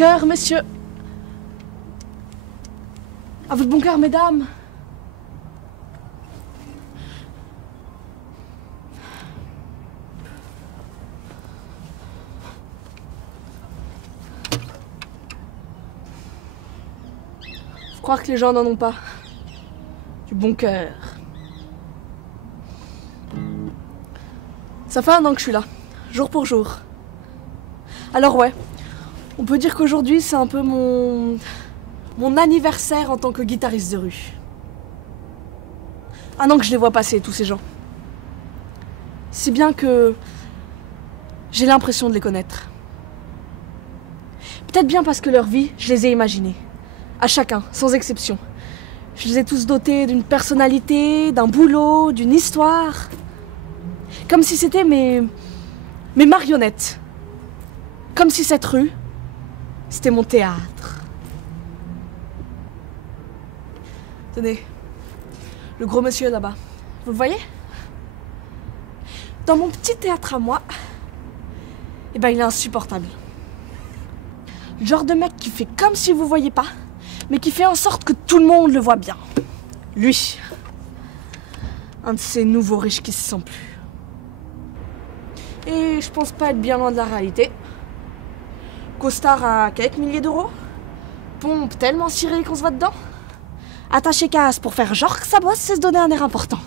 cœur, messieurs. À votre bon cœur, mesdames. Faut croire que les gens n'en ont pas. Du bon cœur. Ça fait 1 an que je suis là, jour pour jour. Alors ouais, on peut dire qu'aujourd'hui c'est un peu mon anniversaire en tant que guitariste de rue. 1 an que je les vois passer, tous ces gens. Si bien que j'ai l'impression de les connaître. Peut-être bien parce que leur vie, je les ai imaginées. À chacun, sans exception. Je les ai tous dotés d'une personnalité, d'un boulot, d'une histoire. Comme si c'était mes marionnettes. Comme si cette rue, c'était mon théâtre. Tenez, le gros monsieur là-bas, vous le voyez? Dans mon petit théâtre à moi, eh ben il est insupportable. Le genre de mec qui fait comme si vous voyez pas, mais qui fait en sorte que tout le monde le voit bien. Lui, un de ces nouveaux riches qui se sent plus. Et je pense pas être bien loin de la réalité. Costard à quelques milliers d'euros. Pompe tellement cirée qu'on se voit dedans. Attaché casse pour faire genre que ça bosse, c'est se donner un air important.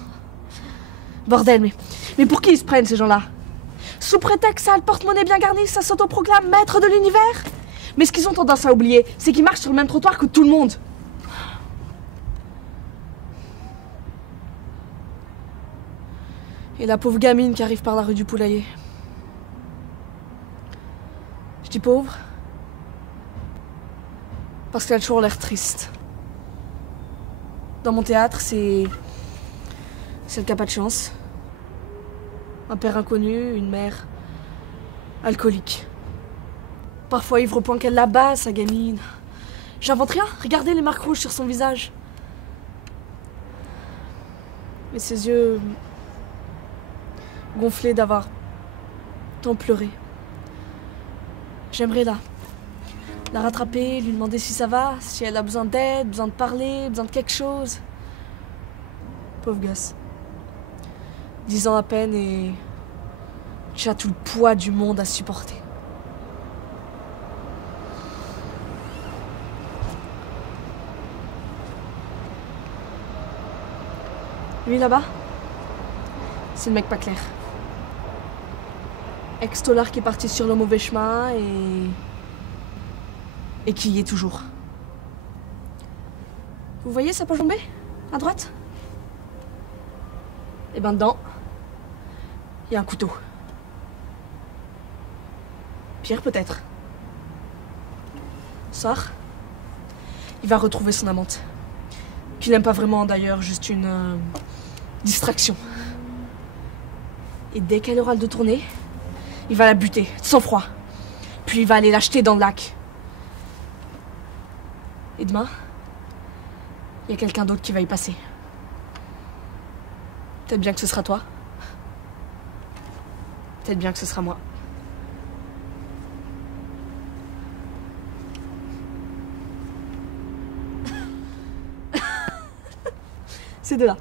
Bordel, mais pour qui ils se prennent ces gens-là? Sous prétexte que ça a le porte-monnaie bien garni, ça s'autoproclame maître de l'univers. Mais ce qu'ils ont tendance à oublier, c'est qu'ils marchent sur le même trottoir que tout le monde. Et la pauvre gamine qui arrive par la rue du Poulailler. Je dis pauvre parce qu'elle a toujours l'air triste. Dans mon théâtre, c'est celle qui n'a pas de chance. Un père inconnu, une mère alcoolique. Parfois ivre au point qu'elle la bat, sa gamine. J'invente rien, regardez les marques rouges sur son visage. Et ses yeux gonflés d'avoir tant pleuré. J'aimerais la rattraper, lui demander si ça va, si elle a besoin d'aide, besoin de parler, besoin de quelque chose. Pauvre gosse. 10 ans à peine et tu as tout le poids du monde à supporter. Lui là-bas, c'est le mec pas clair. Ex-tolard qui est parti sur le mauvais chemin et qui y est toujours. Vous voyez sa poche tombée à droite? Et ben dedans, il y a un couteau. Pire peut-être. Soir, il va retrouver son amante. Qu'il n'aime pas vraiment d'ailleurs, juste une distraction. Et dès qu'elle aura le dos tourné, il va la buter, de sang-froid. Puis il va aller l'acheter dans le lac. Et demain, il y a quelqu'un d'autre qui va y passer. Peut-être bien que ce sera toi. Peut-être bien que ce sera moi. Ces deux-là.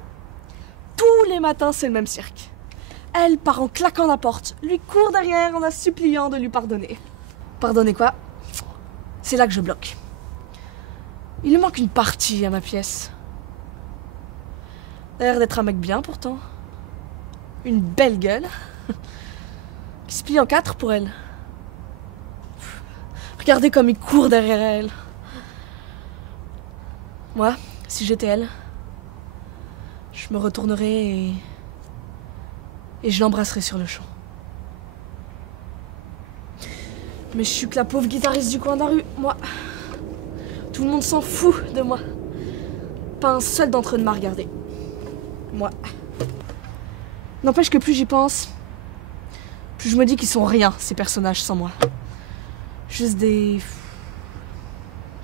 Tous les matins, c'est le même cirque. Elle part en claquant la porte, lui court derrière en la suppliant de lui pardonner. Pardonner quoi? C'est là que je bloque. Il lui manque une partie à ma pièce. Il a l'air d'être un mec bien pourtant. Une belle gueule. Qui se plie en 4 pour elle. Regardez comme il court derrière elle. Moi, si j'étais elle, je me retournerais et je l'embrasserais sur le champ. Mais je suis que la pauvre guitariste du coin de la rue, moi. Tout le monde s'en fout de moi. Pas un seul d'entre eux ne m'a regardé. Moi. N'empêche que plus j'y pense, plus je me dis qu'ils sont rien, ces personnages, sans moi. Juste des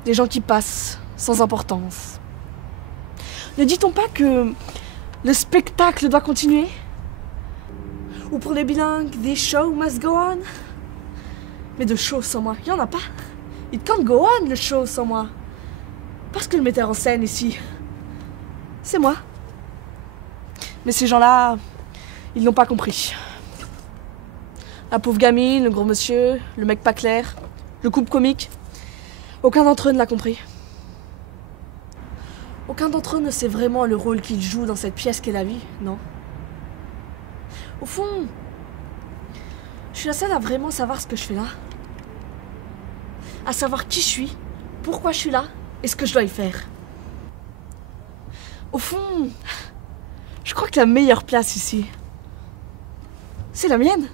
gens qui passent, sans importance. Ne dit-on pas que le spectacle doit continuer? Ou pour les bilingues, des shows must go on? Mais de shows sans moi, il n'y en a pas. It can't go on, le show, sans moi. Parce que le metteur en scène, ici, c'est moi. Mais ces gens-là, ils n'ont pas compris. La pauvre gamine, le gros monsieur, le mec pas clair, le couple comique, aucun d'entre eux ne l'a compris. Aucun d'entre eux ne sait vraiment le rôle qu'ils jouent dans cette pièce qu'est la vie, non. Au fond, je suis la seule à vraiment savoir ce que je fais là. À savoir qui je suis, pourquoi je suis là et ce que je dois y faire. Au fond, je crois que la meilleure place ici, c'est la mienne.